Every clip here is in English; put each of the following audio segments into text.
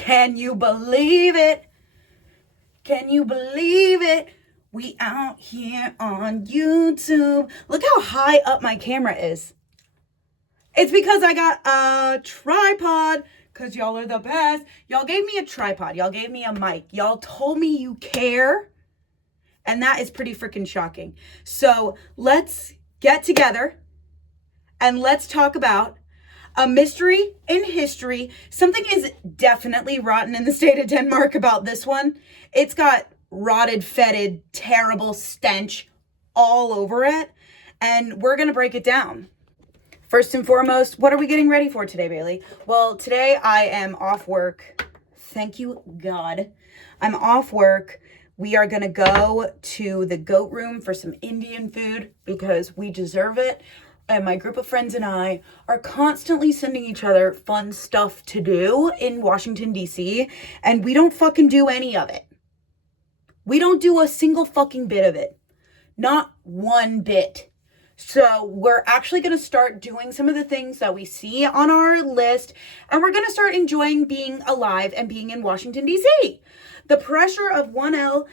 Can you believe it? Can you believe it? We out here on YouTube. Look how high up my camera is. It's because I got a tripod, because y'all are the best. Y'all gave me a tripod. Y'all gave me a mic. Y'all told me you care. And that is pretty freaking shocking. So let's get together and let's talk about a mystery in history. Something is definitely rotten in the state of Denmark about this one. It's got rotted, fetid, terrible stench all over it. And we're going to break it down. First and foremost, what are we getting ready for today, Bailey? Well, today I am off work. Thank you, God. I'm off work. We are going to go to the goat room for some Indian food because we deserve it. And my group of friends and I are constantly sending each other fun stuff to do in Washington, D.C. And we don't fucking do any of it. We don't do a single fucking bit of it. Not one bit. So we're actually going to start doing some of the things that we see on our list. And we're going to start enjoying being alive and being in Washington, D.C. The pressure of 1L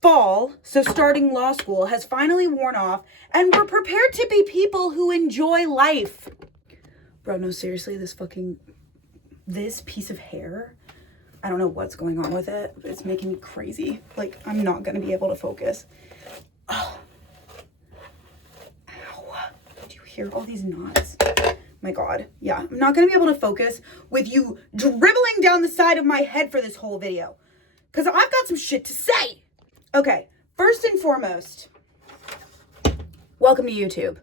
fall, so starting law school, has finally worn off, and we're prepared to be people who enjoy life. Bro, no, seriously, this piece of hair, I don't know what's going on with it. It's making me crazy. Like, I'm not going to be able to focus. Oh. Ow. Do you hear all these knots? My God. Yeah, I'm not going to be able to focus with you dribbling down the side of my head for this whole video, because I've got some shit to say. Okay, first and foremost, welcome to YouTube.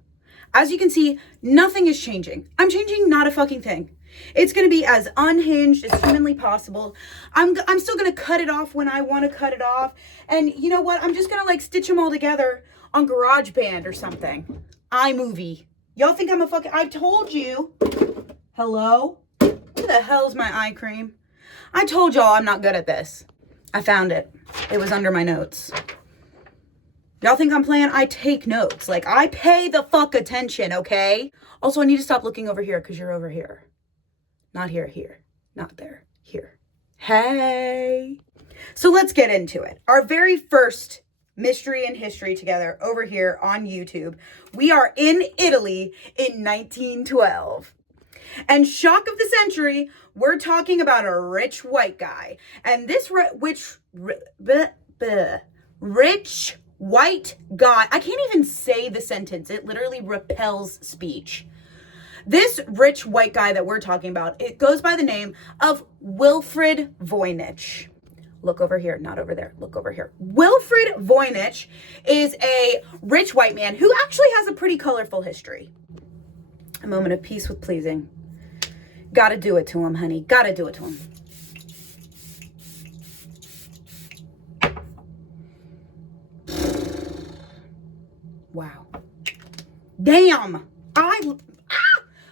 As you can see, nothing is changing. I'm changing not a fucking thing. It's going to be as unhinged as humanly possible. I'm still going to cut it off when I want to cut it off. And you know what? I'm just going to like stitch them all together on GarageBand or something. iMovie. Y'all think I'm a fucking... I told you. Hello? Where the hell's my eye cream? I told y'all I'm not good at this. I found it. It was under my notes. Y'all think I'm playing? I take notes. Like, I pay the fuck attention, okay? Also, I need to stop looking over here because you're over here. Not here, here. Not there, here. Hey. So let's get into it. Our very first mystery and history together over here on YouTube. We are in Italy in 1912. And shock of the century, we're talking about a rich white guy. And this rich white guy, I can't even say the sentence. It literally repels speech. This rich white guy that we're talking about, it goes by the name of Wilfrid Voynich. Look over here, not over there. Look over here. Wilfrid Voynich is a rich white man who actually has a pretty colorful history. A moment of peace with pleasing. Gotta do it to him, honey. Gotta do it to him. Wow. Damn.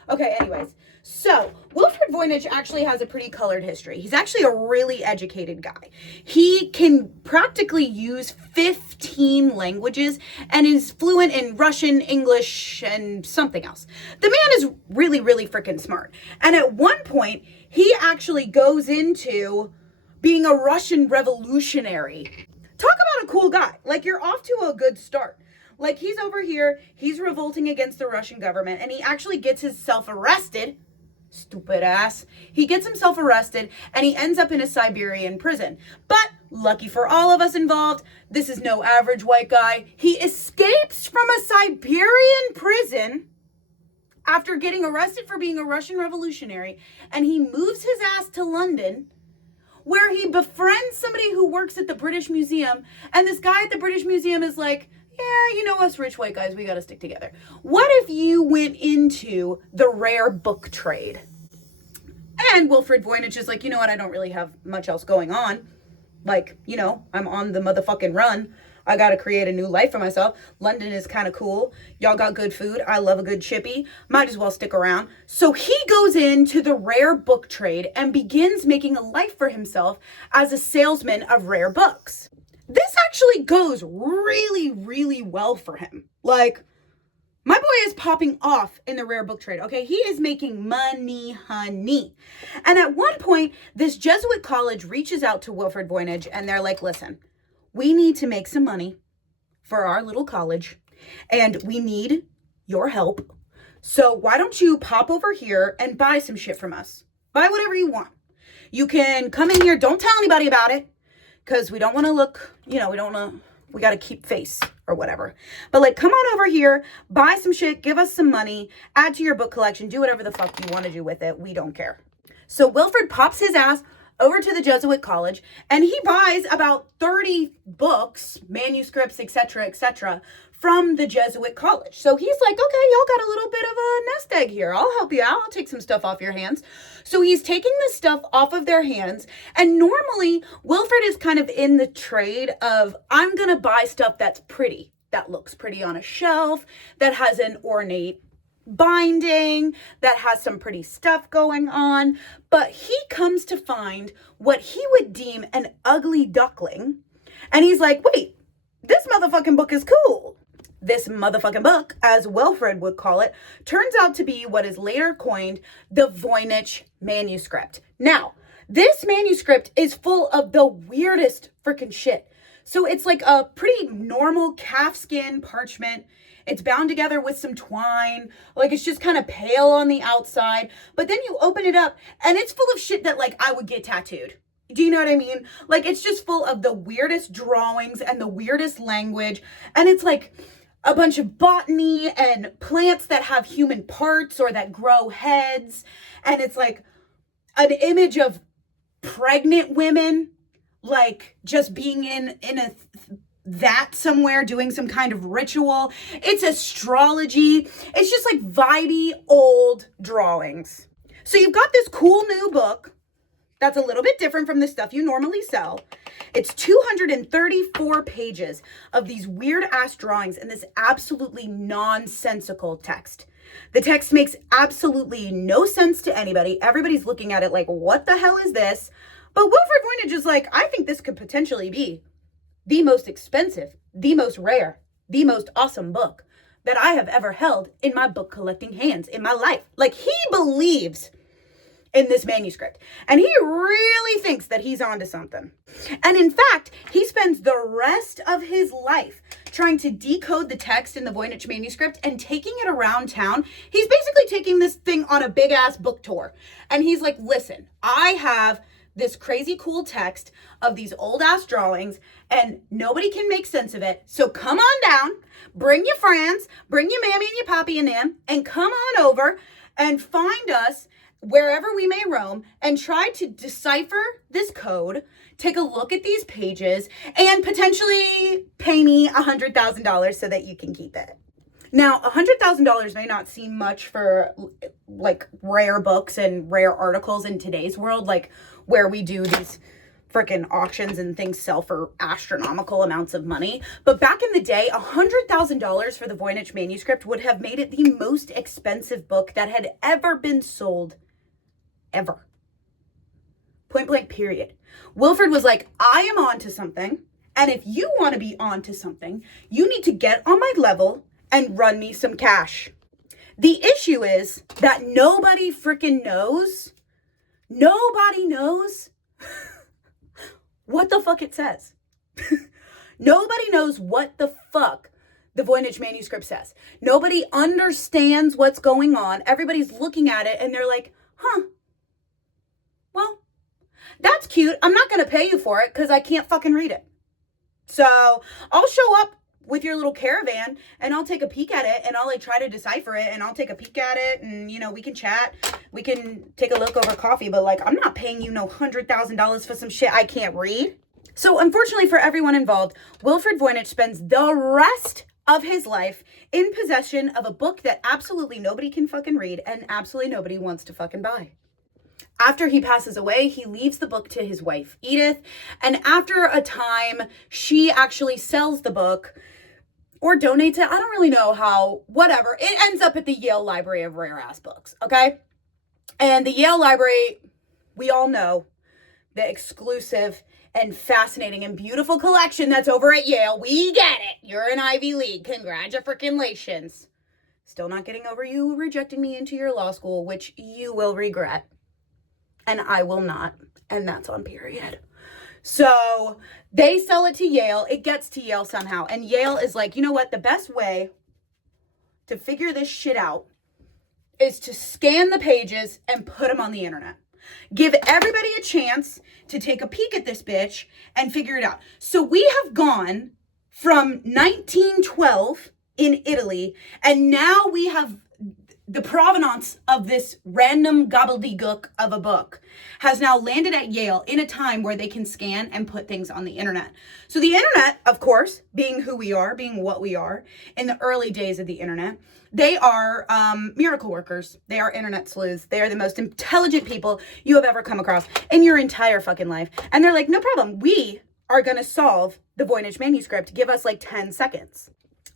Okay, anyways. So, Wilfrid Voynich actually has a pretty colored history. He's actually a really educated guy. He can practically use 15 languages and is fluent in Russian, English, and something else. The man is really, really freaking smart. And at one point, he actually goes into being a Russian revolutionary. Talk about a cool guy. Like, you're off to a good start. Like, he's over here, he's revolting against the Russian government, and he actually gets himself arrested. Stupid ass. He gets himself arrested and he ends up in a Siberian prison. But lucky for all of us involved, this is no average white guy. He escapes from a Siberian prison after getting arrested for being a Russian revolutionary, and he moves his ass to London, where he befriends somebody who works at the British Museum, and this guy at the British Museum is like, yeah, you know, us rich white guys, we got to stick together. What if you went into the rare book trade? And Wilfrid Voynich is like, you know what? I don't really have much else going on. Like, you know, I'm on the motherfucking run. I got to create a new life for myself. London is kind of cool. Y'all got good food. I love a good chippy. Might as well stick around. So he goes into the rare book trade and begins making a life for himself as a salesman of rare books. This actually goes really, really well for him. Like, My boy is popping off in the rare book trade, okay? He is making money, honey. And at one point, this Jesuit college reaches out to Wilfred Voynich, and they're like, listen, we need to make some money for our little college, and we need your help. So why don't you pop over here and buy some shit from us? Buy whatever you want. You can come in here. Don't tell anybody about it, because we don't want to look, we don't want to, we got to keep face or whatever. But like, come on over here, buy some shit, give us some money, add to your book collection, do whatever the fuck you want to do with it. We don't care. So Wilfred pops his ass over to the Jesuit college, and he buys about 30 books, manuscripts, etc., from the Jesuit college. So he's like, okay, y'all got a little bit of a nest egg here. I'll help you out. I'll take some stuff off your hands. So he's taking this stuff off of their hands. And normally Wilfred is kind of in the trade of, I'm going to buy stuff that's pretty, that looks pretty on a shelf, that has an ornate binding, that has some pretty stuff going on. But he comes to find what he would deem an ugly duckling. And he's like, wait, this motherfucking book is cool. This motherfucking book, as Wilfred would call it, turns out to be what is later coined the Voynich Manuscript. Now, this manuscript is full of the weirdest freaking shit. So it's like a pretty normal calfskin parchment. It's bound together with some twine. Like, it's just kind of pale on the outside. But then you open it up and it's full of shit that, like, I would get tattooed. Do you know what I mean? Like, it's just full of the weirdest drawings and the weirdest language. And it's like a bunch of botany and plants that have human parts or that grow heads. And it's like an image of pregnant women, like just being in that somewhere doing some kind of ritual. It's astrology. It's just like vibey old drawings. So you've got this cool new book that's a little bit different from the stuff you normally sell. It's 234 pages of these weird ass drawings and this absolutely nonsensical text. The text makes absolutely no sense to anybody. Everybody's looking at it like, what the hell is this? But Wilfred Voynich is like, I think this could potentially be the most expensive, the most rare, the most awesome book that I have ever held in my book collecting hands in my life. Like, he believes in this manuscript, and he really thinks that he's onto something. And in fact, he spends the rest of his life trying to decode the text in the Voynich manuscript and taking it around town. He's basically taking this thing on a big ass book tour. And he's like, listen, I have this crazy cool text of these old ass drawings and nobody can make sense of it. So come on down, bring your friends, bring your mammy and your poppy and them, and come on over and find us wherever we may roam and try to decipher this code, take a look at these pages, and potentially pay me $100,000 so that you can keep it. Now, $100,000 may not seem much for like rare books and rare articles in today's world, like where we do these freaking auctions and things sell for astronomical amounts of money. But back in the day, $100,000 for the Voynich manuscript would have made it the most expensive book that had ever been sold. Ever. Point blank, period. Wilfred was like, I am on to something. And if you want to be on to something, you need to get on my level and run me some cash. The issue is that nobody freaking knows. Nobody knows what the fuck it says. Nobody knows what the fuck the Voynich manuscript says. Nobody understands what's going on. Everybody's looking at it and they're like, huh, well, that's cute. I'm not going to pay you for it because I can't fucking read it. So I'll show up with your little caravan and I'll take a peek at it and I'll like try to decipher it and I'll take a peek at it and, you know, we can chat. We can take a look over coffee, but like, I'm not paying you no $100,000 for some shit I can't read. So unfortunately for everyone involved, Wilfred Voynich spends the rest of his life in possession of a book that absolutely nobody can fucking read and absolutely nobody wants to fucking buy. After he passes away, he leaves the book to his wife, Edith, and after a time, she actually sells the book or donates it. I don't really know how, whatever. It ends up at the Yale Library of Rare Ass Books, okay? And the Yale Library, we all know, the exclusive and fascinating and beautiful collection that's over at Yale. We get it. You're an Ivy League. Congratulations. Still not getting over you rejecting me into your law school, which you will regret. And I will not. And that's on period. So they sell it to Yale. It gets to Yale somehow. And Yale is like, you know what? The best way to figure this shit out is to scan the pages and put them on the internet. Give everybody a chance to take a peek at this bitch and figure it out. So we have gone from 1912 in Italy, and now we have the provenance of this random gobbledygook of a book has now landed at Yale in a time where they can scan and put things on the internet. So the internet, of course, being who we are, being what we are, in the early days of the internet, they are miracle workers. They are internet sleuths. They are the most intelligent people you have ever come across in your entire fucking life. And they're like, no problem. We are going to solve the Voynich Manuscript. Give us like 10 seconds.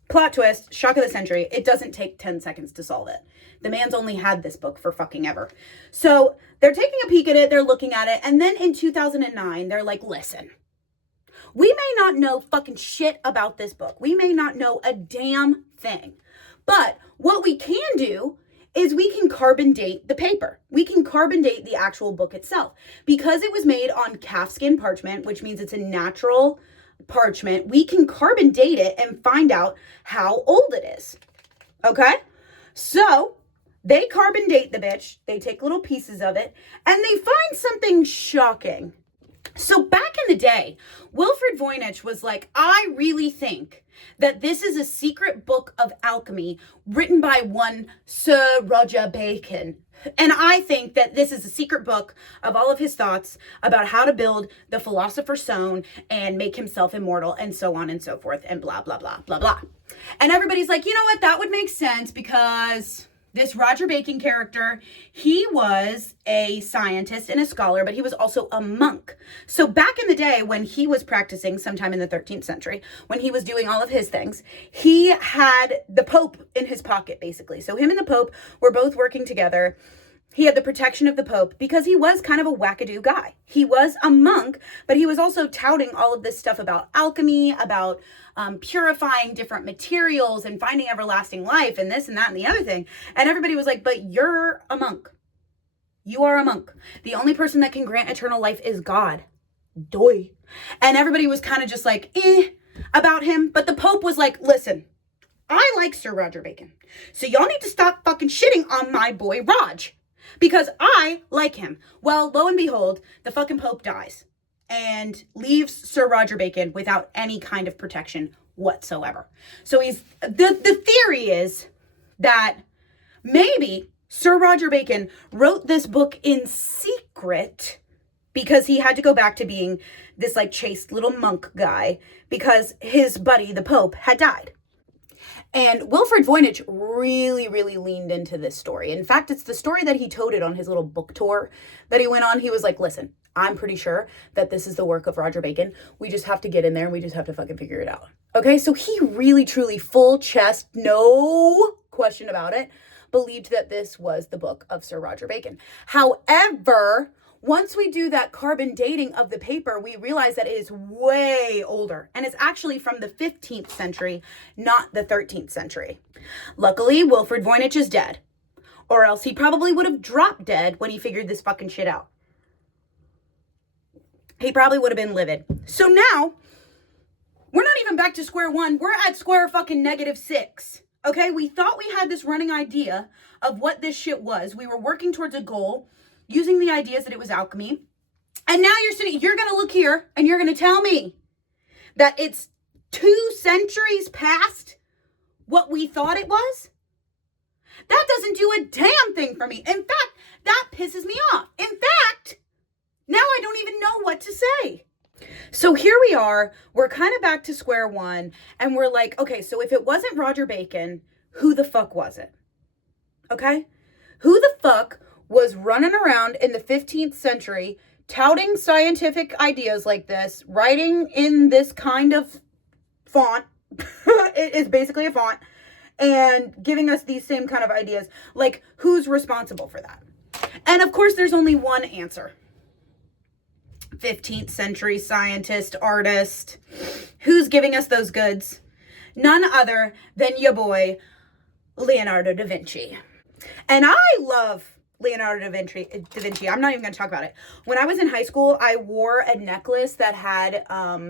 Plot twist, shock of the century. It doesn't take 10 seconds to solve it. The man's only had this book for fucking ever. So they're taking a peek at it. They're looking at it. And then in 2009, they're like, listen, we may not know fucking shit about this book. We may not know a damn thing. But what we can do is we can carbon date the paper. We can carbon date the actual book itself. Because it was made on calfskin parchment, which means it's a natural parchment, we can carbon date it and find out how old it is. Okay? So they carbon date the bitch. They take little pieces of it and they find something shocking. So back in the day, Wilfred Voynich was like, I really think that this is a secret book of alchemy written by one Sir Roger Bacon. And I think that this is a secret book of all of his thoughts about how to build the Philosopher's Stone and make himself immortal and so on and so forth and blah, blah, blah, blah, blah. And everybody's like, you know what? That would make sense because this Roger Bacon character, he was a scientist and a scholar, but he was also a monk. So back in the day when he was practicing sometime in the 13th century, when he was doing all of his things, he had the Pope in his pocket, basically. So him and the Pope were both working together. He had the protection of the Pope because he was kind of a wackadoo guy. He was a monk, but he was also touting all of this stuff about alchemy, about purifying different materials and finding everlasting life and this and that and the other thing. And everybody was like, but you're a monk. You are a monk. The only person that can grant eternal life is God. Doy. And everybody was kind of just like, about him. But the Pope was like, listen, I like Sir Roger Bacon. So y'all need to stop fucking shitting on my boy Raj. Because I like him. Well, lo and behold, the fucking Pope dies and leaves Sir Roger Bacon without any kind of protection whatsoever. So the theory is that maybe Sir Roger Bacon wrote this book in secret because he had to go back to being this like chaste little monk guy because his buddy, the Pope, had died. And Wilfred Voynich really, really leaned into this story. In fact, it's the story that he toted on his little book tour that he went on. He was like, listen, I'm pretty sure that this is the work of Roger Bacon. We just have to get in there and we just have to fucking figure it out. Okay, so he really, truly, full chest, no question about it, believed that this was the book of Sir Roger Bacon. However, once we do that carbon dating of the paper, we realize that it is way older. And it's actually from the 15th century, not the 13th century. Luckily, Wilfred Voynich is dead. Or else he probably would have dropped dead when he figured this fucking shit out. He probably would have been livid. So now, we're not even back to square one. We're at square fucking -6. Okay, we thought we had this running idea of what this shit was. We were working towards a goal, using the ideas that it was alchemy. And now you're going to look here and you're going to tell me that it's 2 centuries past what we thought it was? That doesn't do a damn thing for me. In fact, that pisses me off. In fact, now I don't even know what to say. So here we are, we're kind of back to square one, and we're like, okay, so if it wasn't Roger Bacon, who the fuck was it? Okay? Who the fuck was running around in the 15th century touting scientific ideas like this, writing in this kind of font, it is basically a font, and giving us these same kind of ideas? Like, who's responsible for that? And of course, there's only one answer. 15th century scientist, artist. Who's giving us those goods? None other than your boy, Leonardo da Vinci. And I love Leonardo da Vinci. I'm not even going to talk about it. When I was in high school, I wore a necklace that had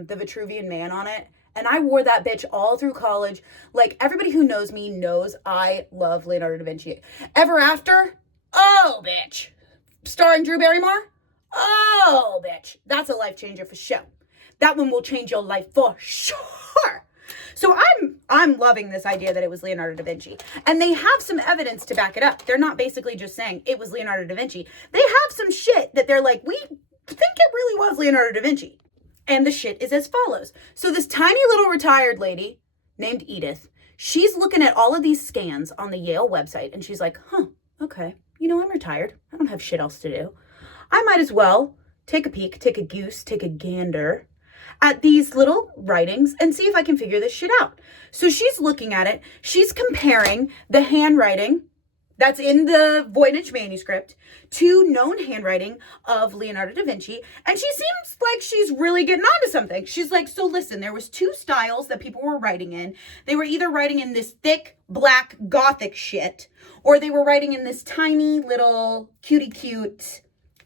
the Vitruvian Man on it. And I wore that bitch all through college. Like, everybody who knows me knows I love Leonardo da Vinci. Ever After? Oh, bitch. Starring Drew Barrymore? Oh, bitch. That's a life changer for sure. That one will change your life for sure. So I'm loving this idea that it was Leonardo da Vinci. And they have some evidence to back it up. They're not basically just saying it was Leonardo da Vinci. They have some shit that they're like, we think it really was Leonardo da Vinci. And the shit is as follows. So this tiny little retired lady named Edith, she's looking at all of these scans on the Yale website, and she's like, okay, I'm retired. I don't have shit else to do. I might as well take a peek, take a goose, take a gander at these little writings and see if I can figure this shit out. So she's looking at it. She's comparing the handwriting that's in the Voynich Manuscript to known handwriting of Leonardo da Vinci. And she seems like she's really getting onto something. She's like, so listen, there was two styles that people were writing in. They were either writing in this thick, black, gothic shit, or they were writing in this tiny little cutie cute,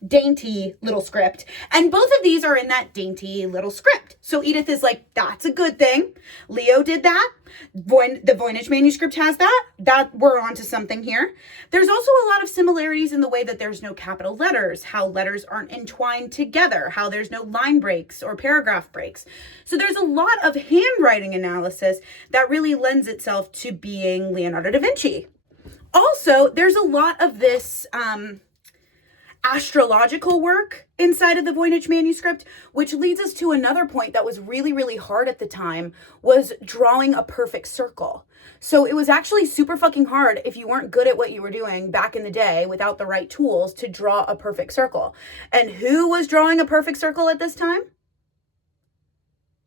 dainty little script. And both of these are in that dainty little script. So Edith is like, that's a good thing. Leo did that. The Voynich Manuscript has that we're onto something here. There's also a lot of similarities in the way that there's no capital letters, how letters aren't entwined together, how there's no line breaks or paragraph breaks. So there's a lot of handwriting analysis that really lends itself to being Leonardo da Vinci. Also, there's a lot of this astrological work inside of the Voynich Manuscript, which leads us to another point that was really, really hard at the time, was drawing a perfect circle. So it was actually super fucking hard if you weren't good at what you were doing back in the day without the right tools to draw a perfect circle. And who was drawing a perfect circle at this time?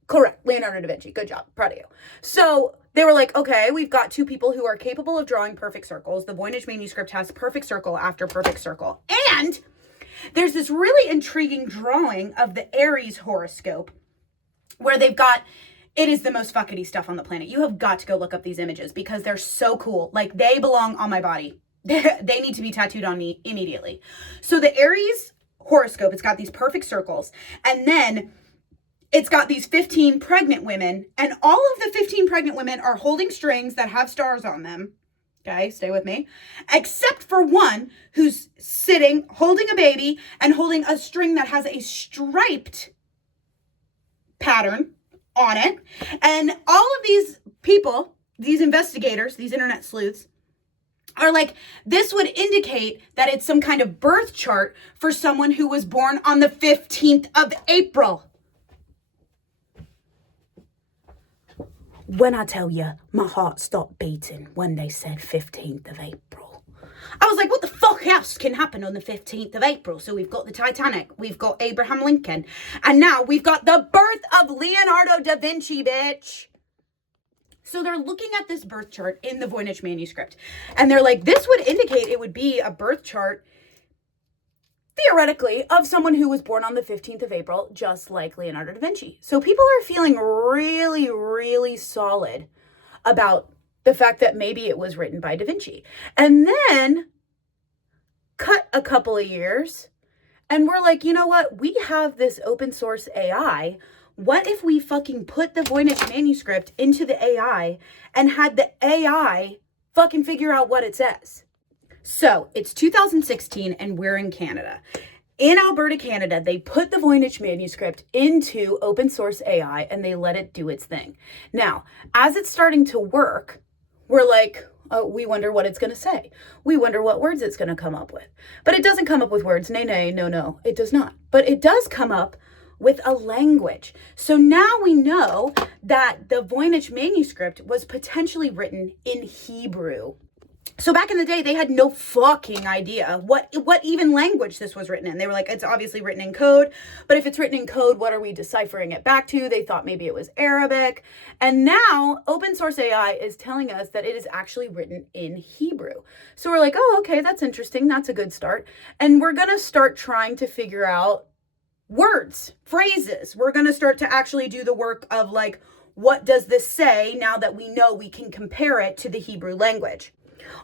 Correct, Leonardo da Vinci. Good job. Proud of you. So they were like, okay, we've got two people who are capable of drawing perfect circles. The Voynich Manuscript has perfect circle after perfect circle. And there's this really intriguing drawing of the Aries horoscope where they've got, it is the most fuckity stuff on the planet. You have got to go look up these images because they're so cool. Like, they belong on my body. They need to be tattooed on me immediately. So the Aries horoscope, it's got these perfect circles. And then it's got these 15 pregnant women, and all of the 15 pregnant women are holding strings that have stars on them. Okay, stay with me. Except for one who's sitting, holding a baby, and holding a string that has a striped pattern on it. And all of these people, these investigators, these internet sleuths, are like, this would indicate that it's some kind of birth chart for someone who was born on the 15th of April. When I tell you, my heart stopped beating when they said 15th of April. I was like, what the fuck else can happen on the 15th of April? So we've got the Titanic, we've got Abraham Lincoln, and now we've got the birth of Leonardo da Vinci, bitch. So they're looking at this birth chart in the Voynich Manuscript, and they're like, this would indicate it would be a birth chart, theoretically, of someone who was born on the 15th of April, just like Leonardo da Vinci. So people are feeling really, really solid about the fact that maybe it was written by Da Vinci. And then, cut a couple of years, and we're like, you know what? We have this open source AI. What if we fucking put the Voynich Manuscript into the AI and had the AI fucking figure out what it says? So it's 2016 and we're in Canada. In Alberta, Canada, they put the Voynich Manuscript into open source AI and they let it do its thing. Now, as it's starting to work, we're like, oh, we wonder what it's going to say. We wonder what words it's going to come up with. But it doesn't come up with words. Nay, no, it does not. But it does come up with a language. So now we know that the Voynich Manuscript was potentially written in Hebrew. So back in the day, they had no fucking idea what even language this was written in. They were like, it's obviously written in code, but if it's written in code, what are we deciphering it back to? They thought maybe it was Arabic. And now open source AI is telling us that it is actually written in Hebrew. So we're like, oh, okay, that's interesting. That's a good start. And we're going to start trying to figure out words, phrases. We're going to start to actually do the work of like, what does this say now that we know we can compare it to the Hebrew language?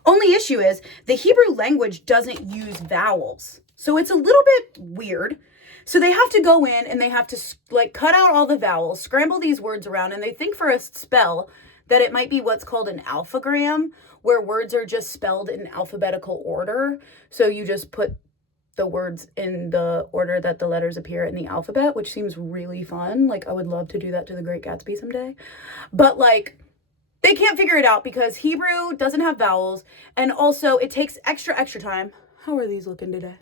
Only issue is the Hebrew language doesn't use vowels. So it's a little bit weird. So they have to go in and they have to like cut out all the vowels, scramble these words around, and they think for a spell that it might be what's called an alphagram, where words are just spelled in alphabetical order. So you just put the words in the order that the letters appear in the alphabet, which seems really fun. Like, I would love to do that to The Great Gatsby someday. But like, they can't figure it out because Hebrew doesn't have vowels, and also it takes extra time. How are these looking today?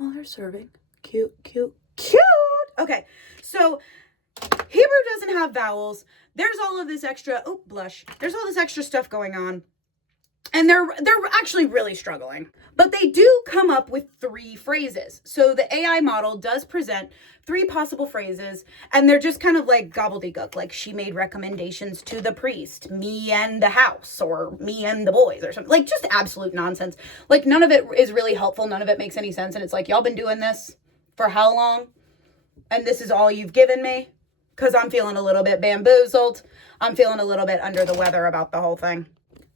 Oh, they're serving. Cute. Okay, so Hebrew doesn't have vowels. There's all of this extra, blush. There's all this extra stuff going on. And they're actually really struggling. But they do come up with 3 phrases. So the AI model does present 3 possible phrases, and they're just kind of like gobbledygook. Like, she made recommendations to the priest, me and the house, or me and the boys, or something. Like, just absolute nonsense. Like, none of it is really helpful. None of it makes any sense. And it's like, y'all been doing this for how long? And this is all you've given me? Because I'm feeling a little bit bamboozled. I'm feeling a little bit under the weather about the whole thing.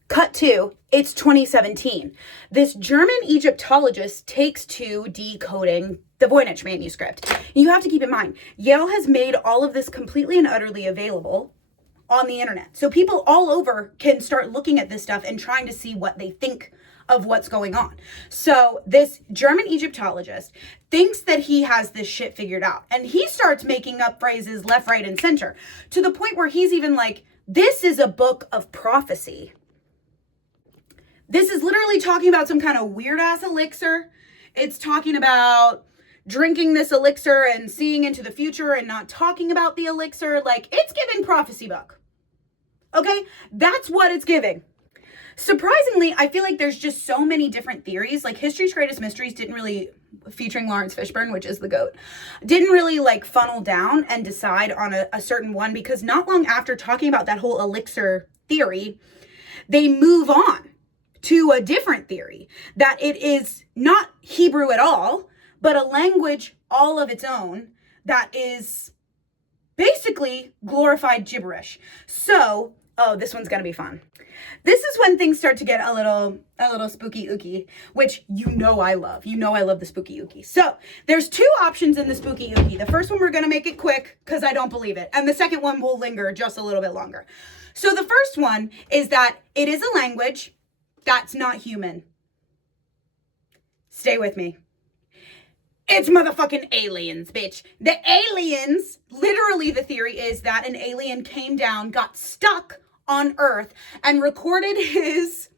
Cut to, it's 2017. This German Egyptologist takes to decoding the Voynich Manuscript. You have to keep in mind, Yale has made all of this completely and utterly available on the internet. So people all over can start looking at this stuff and trying to see what they think of what's going on. So this German Egyptologist thinks that he has this shit figured out. And he starts making up phrases left, right, and center to the point where he's even like, this is a book of prophecy. This is literally talking about some kind of weird ass elixir. It's talking about drinking this elixir and seeing into the future and not talking about the elixir. Like, it's giving prophecy book. Okay? That's what it's giving. Surprisingly, I feel like there's just so many different theories. Like, History's Greatest Mysteries didn't really, featuring Lawrence Fishburne, which is the GOAT, didn't really like funnel down and decide on a certain one, because not long after talking about that whole elixir theory, they move on to a different theory, that it is not Hebrew at all, but a language all of its own that is basically glorified gibberish. So, this one's gonna be fun. This is when things start to get a little spooky ooky, which you know I love. You know I love the spooky ooky. So there's 2 options in the spooky ooky. The first one, we're gonna make it quick because I don't believe it. And the second one will linger just a little bit longer. So the first one is that it is a language that's not human. Stay with me. It's motherfucking aliens, bitch. The aliens, literally the theory is that an alien came down, got stuck on Earth, and recorded his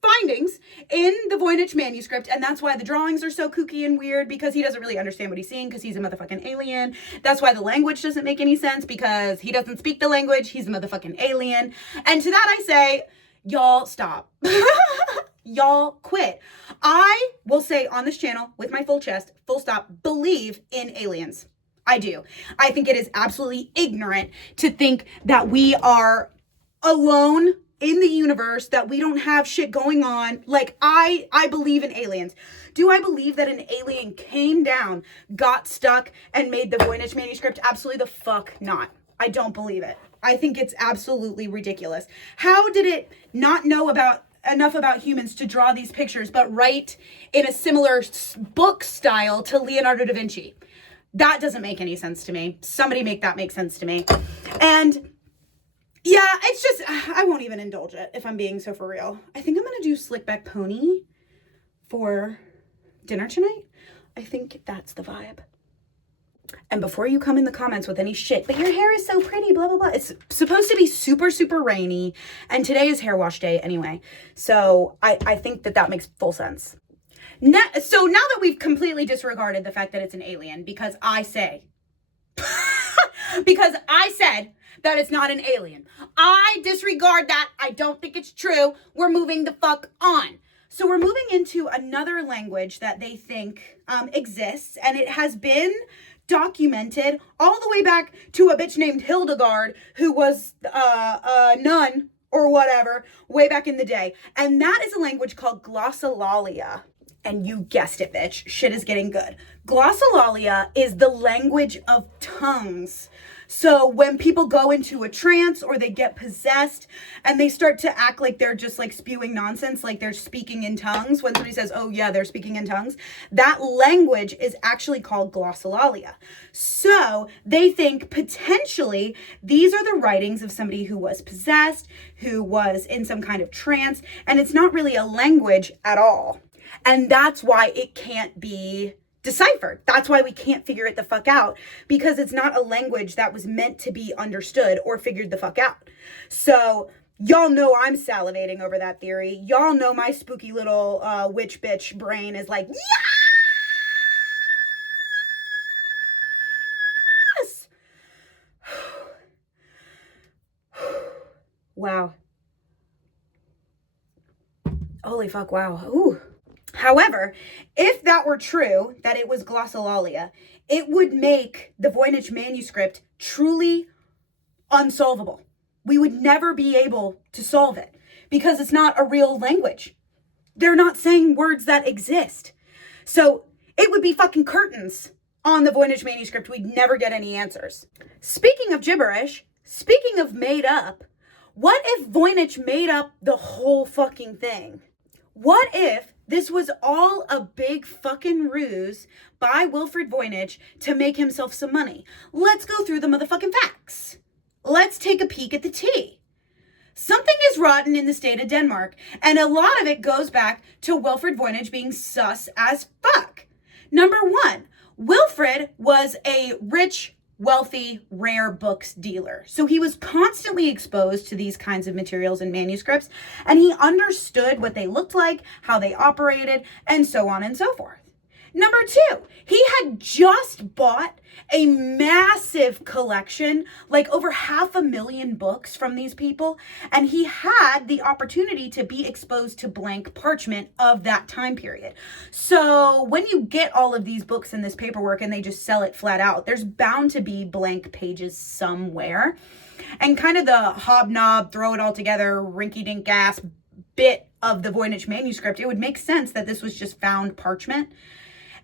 findings in the Voynich Manuscript, and that's why the drawings are so kooky and weird, because he doesn't really understand what he's seeing because he's a motherfucking alien. That's why the language doesn't make any sense, because he doesn't speak the language. He's a motherfucking alien. And to that I say, y'all stop. Y'all quit. I will say on this channel with my full chest, full stop, believe in aliens. I do. I think it is absolutely ignorant to think that we are alone in the universe, that we don't have shit going on. Like, I believe in aliens. Do I believe that an alien came down, got stuck, and made the Voynich Manuscript? Absolutely the fuck not. I don't believe it. I think it's absolutely ridiculous. How did it not know enough about humans to draw these pictures, but write in a similar book style to Leonardo da Vinci? That doesn't make any sense to me. Somebody make that make sense to me. And yeah, it's just, I won't even indulge it if I'm being so for real. I think I'm going to do Slick Back Pony for dinner tonight. I think that's the vibe. And before you come in the comments with any shit, but your hair is so pretty, blah, blah, blah. It's supposed to be super, super rainy. And today is hair wash day anyway. So I think that makes full sense. So now that we've completely disregarded the fact that it's an alien, because I said that it's not an alien. I disregard that. I don't think it's true. We're moving the fuck on. So we're moving into another language that they think exists, and it has been documented all the way back to a bitch named Hildegard, who was a nun or whatever way back in the day. And that is a language called glossolalia. And you guessed it, bitch. Shit is getting good. Glossolalia is the language of tongues. So when people go into a trance or they get possessed and they start to act like they're just like spewing nonsense, like they're speaking in tongues, when somebody says, oh yeah, they're speaking in tongues, that language is actually called glossolalia. So they think potentially these are the writings of somebody who was possessed, who was in some kind of trance, and it's not really a language at all. And that's why it can't be deciphered. That's why we can't figure it the fuck out, because it's not a language that was meant to be understood or figured the fuck out. So y'all know I'm salivating over that theory. Y'all know my spooky little witch bitch brain is like, yes! Wow. Holy fuck, wow. Ooh. However, if that were true, that it was glossolalia, it would make the Voynich Manuscript truly unsolvable. We would never be able to solve it because it's not a real language. They're not saying words that exist. So it would be fucking curtains on the Voynich Manuscript. We'd never get any answers. Speaking of gibberish, speaking of made up, what if Voynich made up the whole fucking thing? What if this was all a big fucking ruse by Wilfrid Voynich to make himself some money? Let's go through the motherfucking facts. Let's take a peek at the tea. Something is rotten in the state of Denmark, and a lot of it goes back to Wilfrid Voynich being sus as fuck. Number one, Wilfrid was a rich, wealthy, rare books dealer. So he was constantly exposed to these kinds of materials and manuscripts, and he understood what they looked like, how they operated, and so on and so forth. Number two, he had just bought a massive collection, like over 500,000 books from these people, and he had the opportunity to be exposed to blank parchment of that time period. So when you get all of these books and this paperwork and they just sell it flat out, there's bound to be blank pages somewhere. And kind of the hobnob, throw it all together, rinky-dink ass bit of the Voynich manuscript, it would make sense that this was just found parchment.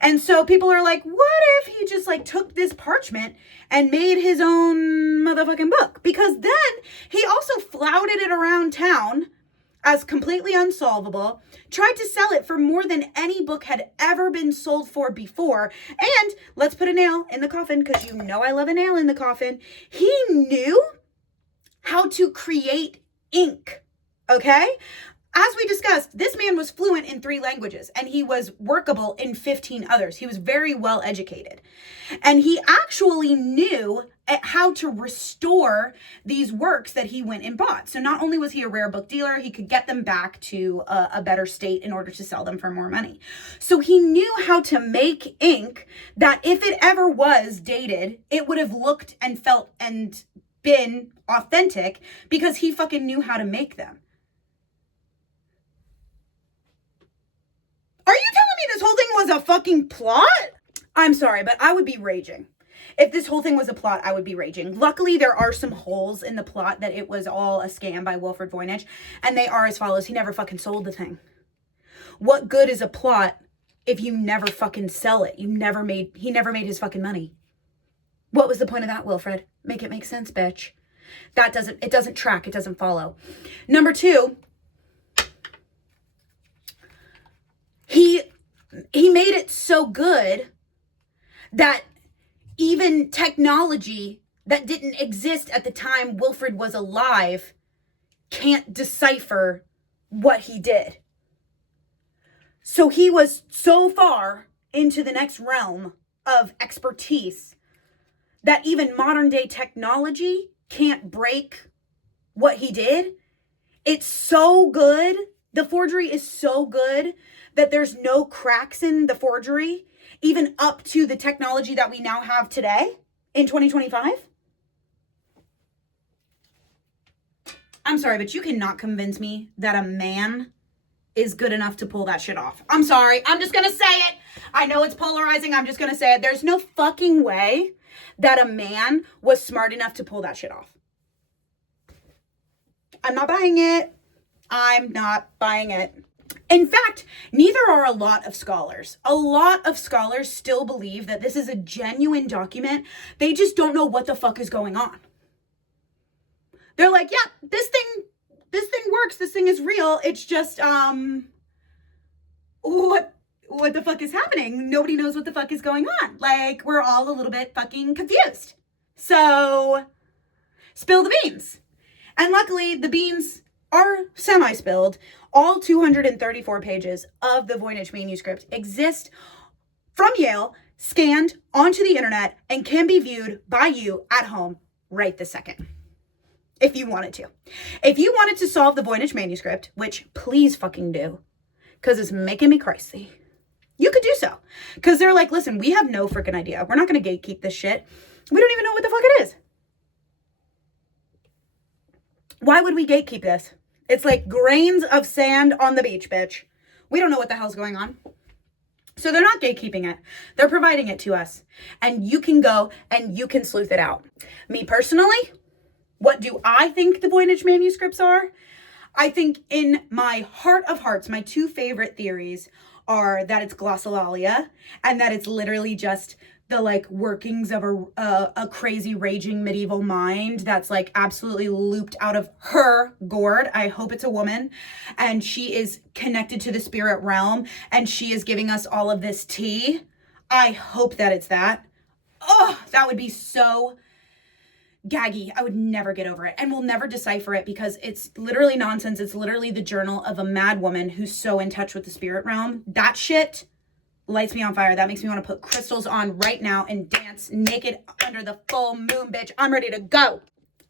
And so people are like, what if he just like took this parchment and made his own motherfucking book? Because then he also flouted it around town as completely unsolvable, tried to sell it for more than any book had ever been sold for before. And let's put a nail in the coffin, because you know I love a nail in the coffin. He knew how to create ink, okay? As we discussed, this man was fluent in 3 languages and he was workable in 15 others. He was very well educated. And he actually knew how to restore these works that he went and bought. So not only was he a rare book dealer, he could get them back to a better state in order to sell them for more money. So he knew how to make ink that if it ever was dated, it would have looked and felt and been authentic because he fucking knew how to make them. Are you telling me this whole thing was a fucking plot? I'm sorry, but I would be raging. If this whole thing was a plot, I would be raging. Luckily, there are some holes in the plot that it was all a scam by Wilfrid Voynich, and they are as follows. He never fucking sold the thing. What good is a plot if you never fucking sell it? He never made his fucking money. What was the point of that, Wilfrid? Make it make sense, bitch. It doesn't track, it doesn't follow. Number 2, he made it so good that even technology that didn't exist at the time Wilfrid was alive can't decipher what he did. So he was so far into the next realm of expertise that even modern day technology can't break what he did. It's so good. The forgery is so good that there's no cracks in the forgery, even up to the technology that we now have today in 2025. I'm sorry, but you cannot convince me that a man is good enough to pull that shit off. I'm sorry. I'm just going to say it. I know it's polarizing. I'm just going to say it. There's no fucking way that a man was smart enough to pull that shit off. I'm not buying it. I'm not buying it. In fact, neither are a lot of scholars. A lot of scholars still believe that this is a genuine document. They just don't know what the fuck is going on. They're like, yeah, this thing works. This thing is real. It's just, what the fuck is happening? Nobody knows what the fuck is going on. Like, we're all a little bit fucking confused. So, spill the beans. And luckily, the beans are semi-spilled. All 234 pages of the Voynich Manuscript exist from Yale, scanned onto the internet, and can be viewed by you at home right this second. If you wanted to. If you wanted to solve the Voynich Manuscript, which please fucking do, because it's making me crazy, you could do so. Because they're like, listen, we have no freaking idea. We're not going to gatekeep this shit. We don't even know what the fuck it is. Why would we gatekeep this? It's like grains of sand on the beach, bitch. We don't know what the hell's going on. So they're not gatekeeping it. They're providing it to us. And you can go and you can sleuth it out. Me personally, what do I think the Voynich manuscripts are? I think in my heart of hearts, my two favorite theories are that it's glossolalia and that it's literally just the like workings of a crazy raging medieval mind that's like absolutely looped out of her gourd. I hope it's a woman, and she is connected to the spirit realm and she is giving us all of this tea. I hope that it's that. Oh, that would be so gaggy. I would never get over it, and we'll never decipher it because it's literally nonsense. It's literally the journal of a mad woman who's so in touch with the spirit realm. That shit lights me on fire. That makes me want to put crystals on right now and dance naked under the full moon, bitch. I'm ready to go.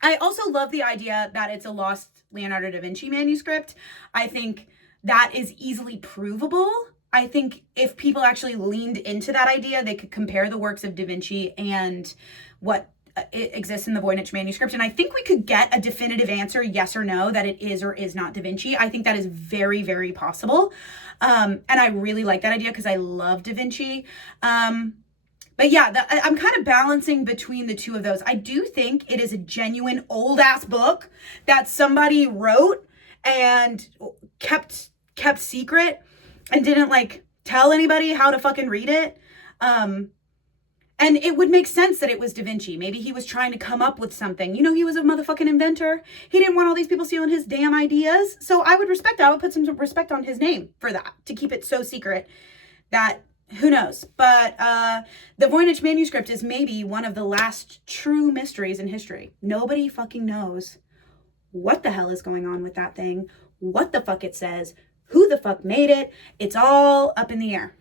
I also love the idea that it's a lost Leonardo da Vinci manuscript. I think that is easily provable. I think if people actually leaned into that idea, they could compare the works of Da Vinci and what it exists in the Voynich manuscript. And I think we could get a definitive answer, yes or no, that it is or is not Da Vinci. I think that is very, very possible. And I really like that idea because I love Da Vinci. But yeah, I'm kind of balancing between the two of those. I do think it is a genuine old ass book that somebody wrote and kept secret and didn't like tell anybody how to fucking read it. And it would make sense that it was Da Vinci. Maybe he was trying to come up with something. You know, he was a motherfucking inventor. He didn't want all these people stealing his damn ideas. So I would respect that. I would put some respect on his name for that, to keep it so secret that who knows. But the Voynich manuscript is maybe one of the last true mysteries in history. Nobody fucking knows what the hell is going on with that thing, what the fuck it says, who the fuck made it. It's all up in the air.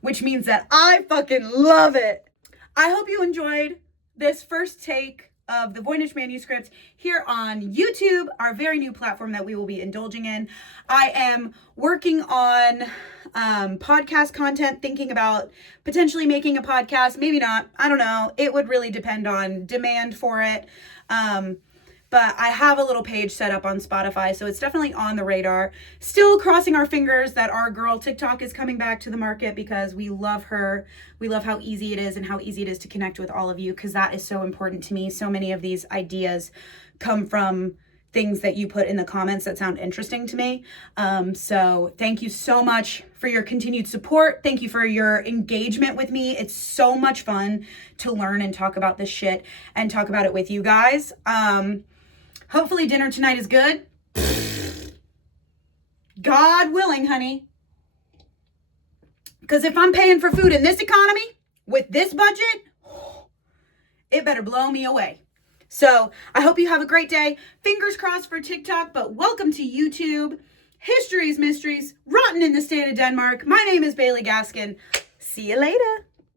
Which means that I fucking love it. I hope you enjoyed this first take of the Voynich manuscript here on YouTube, our very new platform that we will be indulging in. I am working on podcast content, thinking about potentially making a podcast, maybe not, I don't know. It would really depend on demand for it. But I have a little page set up on Spotify, so it's definitely on the radar. Still crossing our fingers that our girl TikTok is coming back to the market because we love her. We love how easy it is and how easy it is to connect with all of you because that is so important to me. So many of these ideas come from things that you put in the comments that sound interesting to me. So thank you so much for your continued support. Thank you for your engagement with me. It's so much fun to learn and talk about this shit and talk about it with you guys. Hopefully dinner tonight is good. God willing, honey. Because if I'm paying for food in this economy, with this budget, it better blow me away. So I hope you have a great day. Fingers crossed for TikTok, but welcome to YouTube. History's Mysteries, rotten in the state of Denmark. My name is Bailey Gaskin. See you later.